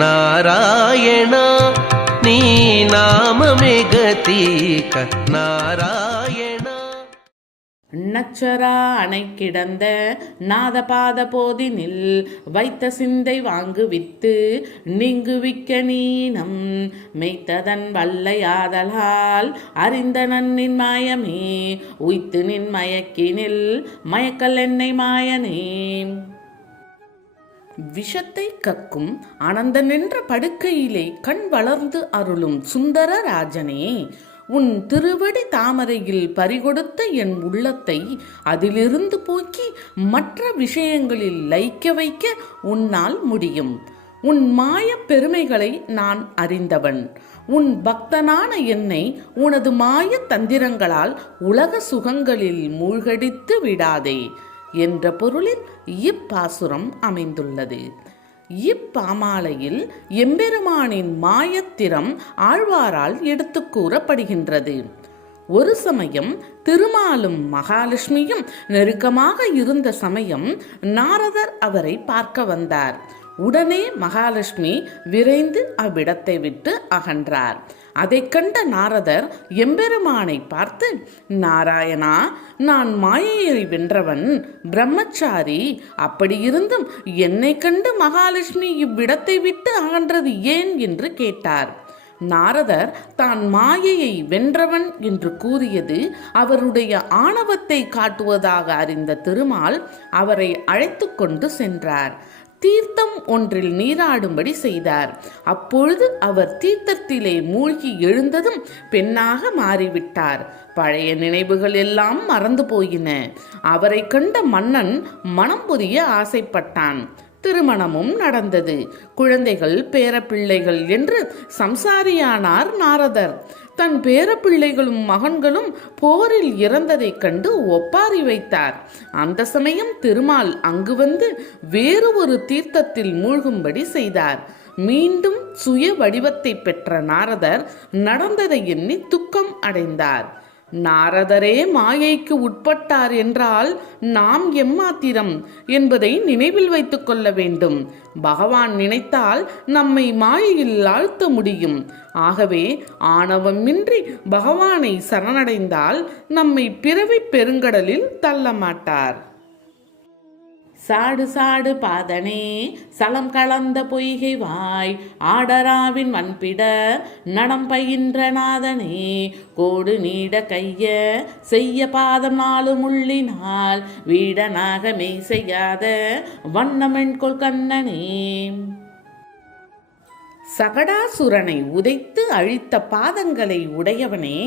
నారాయణ నీ నామమే గతీక నారాయణ நச்சரா அணை கிடந்த நாதபாத போதினில் வைத்த சிந்தை வாங்கு வித்து நீங்குவிக்க நீனம் மெய்த்ததன் வல்லையாதலால் அறிந்த நன்னின் மாயமே உய்த்து நின் மயக்கினில் மயக்கல் என்னை மாயனே விஷத்தை கக்கும் அனந்த நின்ற படுக்கையிலே கண் வளர்ந்து அருளும் சுந்தர ராஜனே உன் திருவடி தாமரையில் பறிகொடுத்த என் உள்ளத்தை அதிலிருந்து போக்கி மற்ற விஷயங்களில் லயிக்க வைக்க உன்னால் முடியும். உன் மாயப் பெருமைகளை நான் அறிந்தவன். உன் பக்தனான என்னை உனது மாய தந்திரங்களால் உலக சுகங்களில் மூழ்கடித்து விடாதே. என்ற பொருளில் இப்பாசுரம் அமைந்துள்ளது. இப்பாமாலையில் எம்பெருமானின் மாயத்திறம் ஆழ்வாரால் எடுத்து கூறப்படுகின்றது. ஒரு சமயம் திருமாலும் மகாலட்சுமியும் நெருக்கமாக இருந்த சமயம் நாரதர் அவரை பார்க்க வந்தார். உடனே மகாலட்சுமி விரைந்து அவ்விடத்தை விட்டு அகன்றார். அதை கண்ட நாரதர் எம்பெருமானை பார்த்து நாராயணா நான் மாயையை வென்றவன் பிரம்மச்சாரி. அப்படியிருந்தும் என்னை கண்டு மகாலட்சுமி இவ்விடத்தை விட்டு அகன்றது ஏன்? என்று கேட்டார். நாரதர் தான் மாயையை வென்றவன் என்று கூறியது அவருடைய ஆணவத்தை காட்டுவதாக அறிந்த திருமால் அவரை அழைத்து கொண்டு சென்றார். தீர்த்தம் ஒன்றில் நீராடும்படி செய்தார். அப்பொழுது அவர் தீர்த்தத்திலே மூழ்கி எழுந்ததும் பெண்ணாக மாறிவிட்டார். பழைய நினைவுகள் எல்லாம் மறந்து போயின. அவரை கண்ட மன்னன் மனம் புரிய ஆசைப்பட்டான். திருமணமும் நடந்தது. குழந்தைகள் பேரப்பிள்ளைகள் என்று சம்சாரியானார் நாரதர். தன் பேரப்பிள்ளைகளும் மகன்களும் போரில் இறந்ததைக் கண்டு ஒப்பாரி வைத்தார். அந்த சமயம் திருமால் அங்கு வந்து வேறு ஒரு தீர்த்தத்தில் மூழ்கும்படி செய்தார். மீண்டும் சுய வடிவத்தை பெற்ற நாரதர் நடந்ததை எண்ணி துக்கம் அடைந்தார். நாரதரே மாயைக்கு உட்பட்டார் என்றால் நாம் எம்மாத்திரம் என்பதை நினைவில் வைத்துக் கொள்ள வேண்டும். பகவான் நினைத்தால் நம்மை மாயையில் ஆழ்த்த முடியும். ஆகவே ஆணவமின்றி பகவானை சரணடைந்தால் நம்மை பிறவி பெருங்கடலில் தள்ள மாட்டார் சாடு சாடு பாதனே சலம் கலந்த பொய்கை வாய் ஆடராவின் மண்பிட நடம் பயின்ற நாதனே கோடு நீட கைய செய்ய பாதம் நாலு முள்ளினால் வீடனாக மெய் செய்யாத வண்ணமென்கொள் கண்ணனே. சகடாசுரனை உதைத்து அழித்த பாதங்களை உடையவனே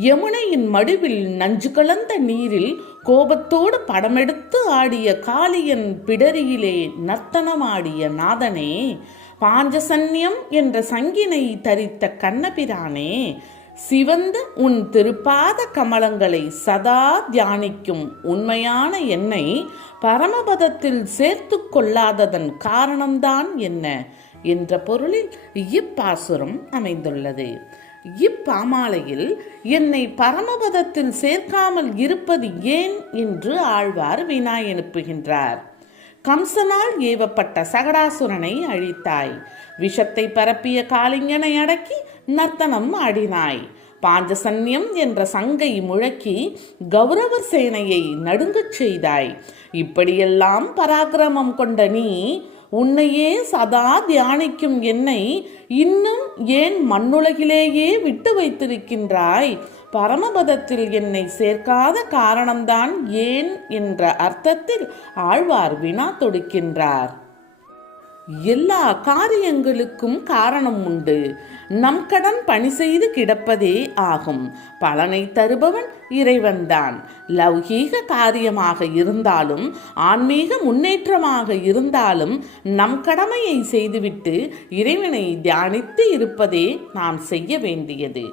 யமுனையின் மடுவில் நஞ்சு கலந்த நீரில் கோபத்தோடு படமெடுத்து ஆடிய காளியன் பிடரியிலே நர்த்தனமாடிய நாதனே பாஞ்சசன்யம் என்ற சங்கினை தரித்த கண்ணபிரானே சிவந்து உன் திருப்பாத கமலங்களை சதா தியானிக்கும் உண்மையான என்னை பரமபதத்தில் சேர்த்து கொள்ளாததன் காரணம்தான் என்ன? என்ற பொருளில் இப்பாசுரம் அமைந்துள்ளது. இப்பாமாலையில் என்னை பரமபதத்தில் சேர்க்காமல் இருப்பது ஏன் என்று ஆழ்வார் வினா எழுப்புகின்றார். கம்சனால் ஏவப்பட்ட சகடாசுரனை அழித்தாய். விஷத்தை பரப்பிய காளிங்கனை அடக்கி நர்த்தனம் ஆடினாய். பாஞ்சசன்யம் என்ற சங்கை முழக்கி கௌரவ சேனையை நடுங்கச் செய்தாய். இப்படியெல்லாம் பராக்கிரமம் கொண்ட நீ உன்னையே சதா தியானிக்கும் என்னை இன்னும் ஏன் மண்ணுலகிலேயே விட்டு வைத்திருக்கின்றாய்? பரமபதத்தில் என்னை சேர்க்காத காரணம்தான் ஏன் என்ற அர்த்தத்தில் ஆழ்வார் வினா தொடுக்கின்றார். எல்லா காரியங்களுக்கும் காரணம் உண்டு. நம் கடன் பணி செய்து கிடப்பதே ஆகும். பலனை தருபவன் இறைவன்தான். லௌகீக காரியமாக இருந்தாலும் ஆன்மீக முன்னேற்றமாக இருந்தாலும் நம் கடமையை செய்துவிட்டு இறைவனை தியானித்து இருப்பதே நாம் செய்ய வேண்டியது.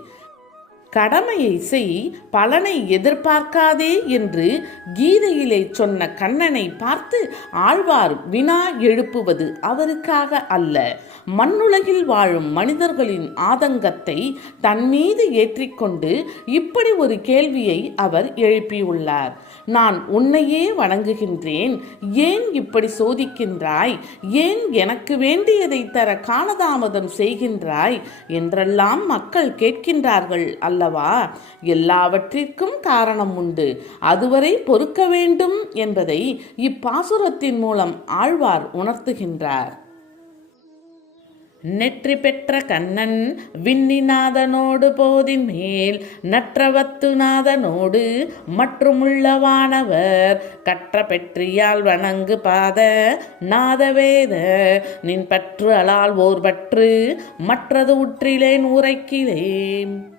கடமையை செய் பலனை எதிர்பார்க்காதே என்று கீதையிலே சொன்ன கண்ணனை பார்த்து ஆழ்வார் வினா எழுப்புவது அவருக்காக அல்ல. மண்ணுலகில் வாழும் மனிதர்களின் ஆதங்கத்தை தன் மீது ஏற்றிக்கொண்டு இப்படி ஒரு கேள்வியை அவர் எழுப்பியுள்ளார். நான் உன்னையே வணங்குகின்றேன். ஏன் இப்படி சோதிக்கின்றாய்? ஏன் எனக்கு வேண்டியதை தர காலதாமதம் செய்கின்றாய்? என்றெல்லாம் மக்கள் கேட்கின்றார்கள் அல்ல அல்லவா? எல்லாவற்றிற்கும் காரணம் உண்டு. அதுவரை பொறுக்க வேண்டும் என்பதை இப்பாசுரத்தின் மூலம் ஆழ்வார் உணர்த்துகின்றார். நெற்றி பெற்ற கண்ணன் விண்ணிநாதனோடு போதின் மேல் நற்றவத்து நாதனோடு மற்றுமுள்ளவானவர் கற்ற பெற்றியால் வணங்கு பாத நாதவேத நின் பற்று அலால் ஓர் பற்று மற்றது உற்றிலேன் உரைக்கிலேன்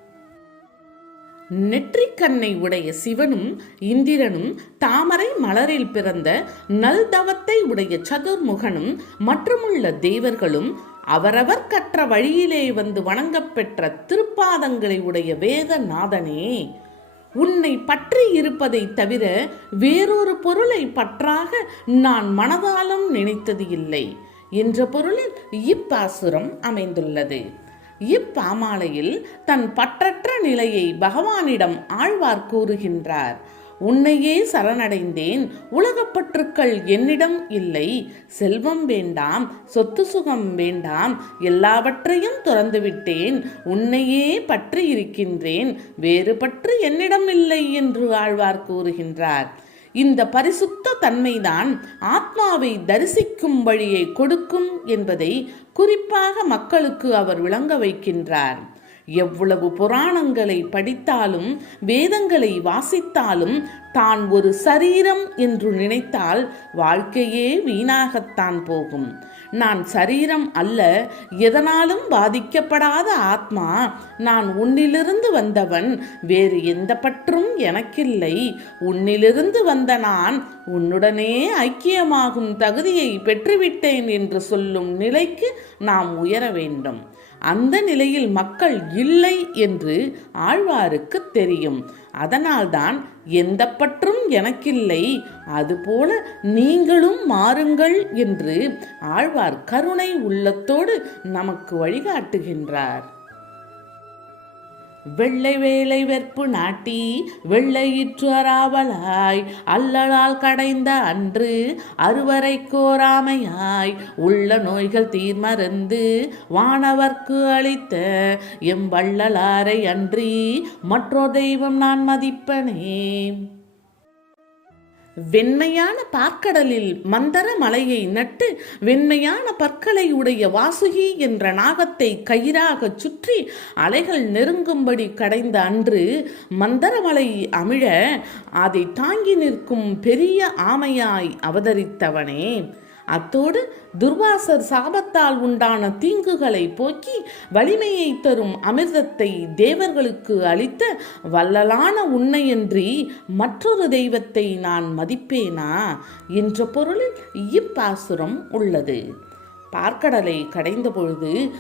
நெற்றிக்கண்ணை உடைய சிவனும் இந்திரனும் தாமரை மலரில் பிறந்த நல்தவத்தை உடைய சதுர்முகனும் மற்றுமுள்ள தேவர்களும் அவரவர் கற்ற வழியிலே வந்து வணங்கப்பெற்ற திருப்பாதங்களை உடைய வேதநாதனே. உன்னை பற்றி இருப்பதை தவிர வேறொரு பொருளை பற்றாக நான் மனதாலும் நினைத்தது இல்லை. என்ற பொருளில் இப்பாசுரம் அமைந்துள்ளது. இப்பாமாலையில் தன் பற்றற்ற நிலையை பகவானிடம் ஆழ்வார் கூறுகின்றார். உன்னையே சரணடைந்தேன் உலகப்பற்றுக்கள் என்னிடம் இல்லை செல்வம் வேண்டாம் சொத்து சுகம் வேண்டாம் எல்லாவற்றையும் துறந்துவிட்டேன் உன்னையே பற்றி இருக்கின்றேன் வேறு பற்று என்னிடம் இல்லை என்று ஆழ்வார் கூறுகின்றார். இந்த பரிசுத்த தன்மைதான் ஆத்மாவை தரிசிக்கும் வழியை கொடுக்கும் என்பதை குறிப்பாக மக்களுக்கு அவர் விளங்க வைக்கின்றார். எவ்வளவு புராணங்களை படித்தாலும் வேதங்களை வாசித்தாலும் தான் ஒரு சரீரம் என்று நினைத்தால் வாழ்க்கையே வீணாகத்தான் போகும். நான் சரீரம் அல்ல எதனாலும் பாதிக்கப்படாத ஆத்மா நான் உன்னிலிருந்து வந்தவன் வேறு எந்த பற்றும் எனக்கில்லை. உன்னிலிருந்து வந்த நான் உன்னுடனே ஐக்கியமாகும் தகுதியை பெற்றுவிட்டேன் என்று சொல்லும் நிலைக்கு நாம் உயர வேண்டும். அந்த நிலையில் மக்கள் இல்லை என்று ஆழ்வாருக்கு தெரியும். அதனால்தான் எந்த பற்றும் எனக்கில்லை. அதுபோல நீங்களும் மாறுங்கள் என்று ஆழ்வார் கருணை உள்ளத்தோடு நமக்கு வழிகாட்டுகின்றார். வெள்ளை வேலை வெற்பு நாட்டி வெள்ளையிற்று அறாவலாய் அல்லலால் கடைந்த அன்று அறுவரை கோராமையாய் உள்ள நோய்கள் தீர்மறந்து வானவர்க்கு அளித்த எம் வள்ளலாரை அன்றி மற்றோ தெய்வம் நான் மதிப்பனே. வெண்மையான பாற்கடலில் மந்தர மலையை நட்டு வெண்மையான பற்களை உடைய வாசுகி என்ற நாகத்தை கயிறாகச் சுற்றி அலைகள் நெருங்கும்படி கடைந்த அன்று மந்தரமலை அமிழ அதை தாங்கி நிற்கும் பெரிய ஆமையாய் அவதரித்தவனே. அத்தோடு துர்வாசர் சாபத்தால் உண்டான தீங்குகளை போக்கி வலிமையை தரும் அமிர்தத்தை தேவர்களுக்கு அளித்த வல்லலான உன்னையன்றி மற்றொரு தெய்வத்தை நான் மதிப்பேனா? என்ற பொருளில் இப்பாசுரம் உள்ளது. பார்க்கடலை கடைந்த பொழுது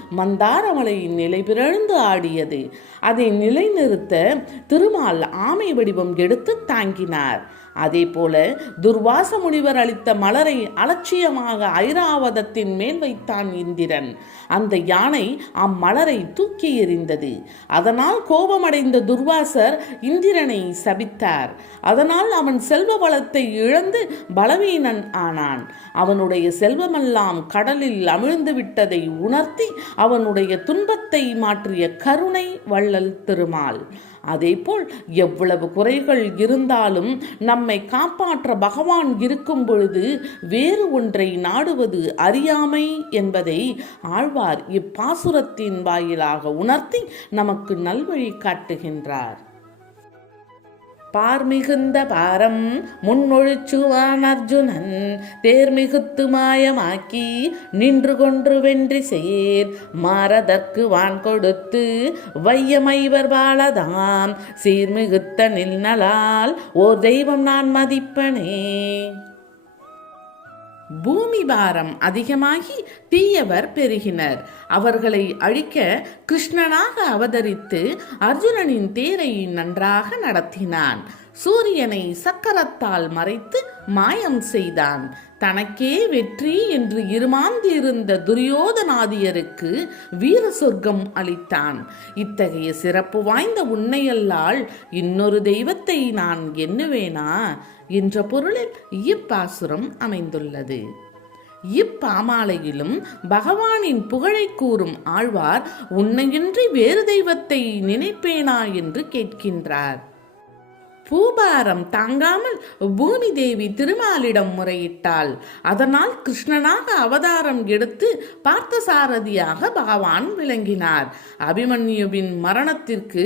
நிலைபிறழ்ந்து ஆடியது. அதை நிலைநிறுத்த திருமால் ஆமை வடிவம் எடுத்து தாங்கினார். அதே போல துர்வாச முனிவர் அளித்த மலரை அலட்சியமாக ஐராவதத்தின் மேல் வைத்தான் இந்திரன். அந்த யானை அம்மலரை தூக்கி எறிந்தது. அதனால் கோபமடைந்த துர்வாசர் இந்திரனை சபித்தார். அதனால் அவன் செல்வ வளத்தை இழந்து பலவீனன் ஆனான். அவனுடைய செல்வமெல்லாம் கடலில் அமிழ்ந்து விட்டதை உணர்த்தி அவனுடைய துன்பத்தை மாற்றிய கருணை வள்ளல் திருமால். அதேபோல் எவ்வளவு குறைகள் இருந்தாலும் நம்மை காப்பாற்ற பகவான் இருக்கும் பொழுது வேறு ஒன்றை நாடுவது அறியாமை என்பதை ஆழ்வார் இப்பாசுரத்தின் வாயிலாக உணர்த்தி நமக்கு நல்வழி காட்டுகின்றார். பார்மிகுந்த பாரம் முன்னொழிச்சுவான் அர்ஜுனன் தேர்மிகுத்து மாயமாக்கி நின்று கொன்று வென்றி சேர். மாறதற்கு வான் கொடுத்து வையமைவர் வாழதாம். சீர்மிகுத்த நில்நலால் ஓர் தெய்வம் நான் மதிப்பனே. பூமி பாரம் அதிகமாகி தீயவர் பெருகினர். அவர்களை அழிக்க கிருஷ்ணனாக அவதரித்து அர்ஜுனனின் தேரை நன்றாக நடத்தினான். சூரியனை சக்கரத்தால் மறைத்து மாயம் செய்தான். தனக்கே வெற்றி என்று இருமாந்திருந்த துரியோதனாதியருக்கு வீர சொர்க்கம் அளித்தான். இத்தகைய சிறப்பு வாய்ந்த உன்னையல்லால் இன்னொரு தெய்வத்தை நான் எண்ணுவேனா? என்ற பொருளில் இப்பாசுரம் அமைந்துள்ளது. இப்பாமாலையிலும் பகவானின் புகழை கூறும் ஆழ்வார் உன்னையின்றி வேறு தெய்வத்தை நினைப்பேனா? என்று கேட்கின்றார். பூபாரம் தாங்காமல் பூமி தேவி திருமாலிடம் முறையிட்டாள். அதனால் கிருஷ்ணனாக அவதாரம் எடுத்து பார்த்தசாரதியாக பகவான் விளங்கினார். அபிமன்யுவின் மரணத்திற்கு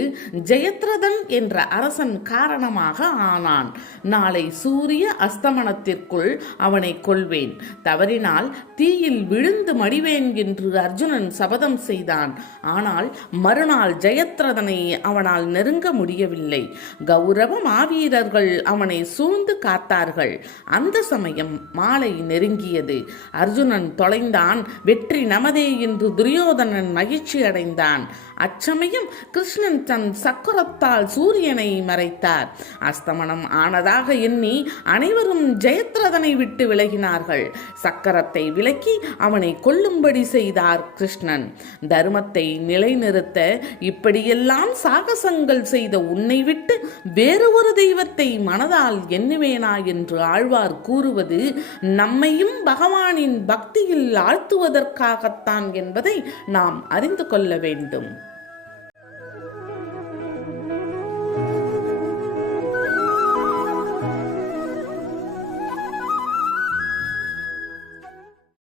ஜெயத்ரதன் என்ற அரசன் காரணமாக ஆனான். நாளை சூரிய அஸ்தமனத்திற்குள் அவனை கொள்வேன் தவறினால் தீயில் விழுந்து மடிவேன் என்று அர்ஜுனன் சபதம் செய்தான். ஆனால் மறுநாள் ஜெயத்ரதனை அவனால் நெருங்க முடியவில்லை. கௌரவம் மாவீரர்கள் அவனை சூழ்ந்து காத்தார்கள். அந்த சமயம் மாலை நெருங்கியது. அர்ஜுனன் தொலைந்தான். வெற்றி நமதே என்று துரியோதனன் மகிழ்ச்சி அடைந்தான் அச்சமயம் கிருஷ்ணன் தன் சக்கரத்தால் சூரியனை மறைத்தார். அஸ்தமனம் ஆனதாக எண்ணி அனைவரும் ஜெயத்ரதனை விட்டு விலகினார்கள். சக்கரத்தை விலக்கி அவனை கொல்லும்படி செய்தார் கிருஷ்ணன். தர்மத்தை நிலைநிறுத்த இப்படியெல்லாம் சாகசங்கள் செய்த உன்னை விட்டு வேறு ஒரு தெய்வத்தை மனதால் எண்ணுவேனா என்று ஆழ்வார் கூறுவது நம்மையும் பகவானின் பக்தியில் ஆழ்த்துவதற்காகத்தான் என்பதை நாம் அறிந்து கொள்ள வேண்டும்.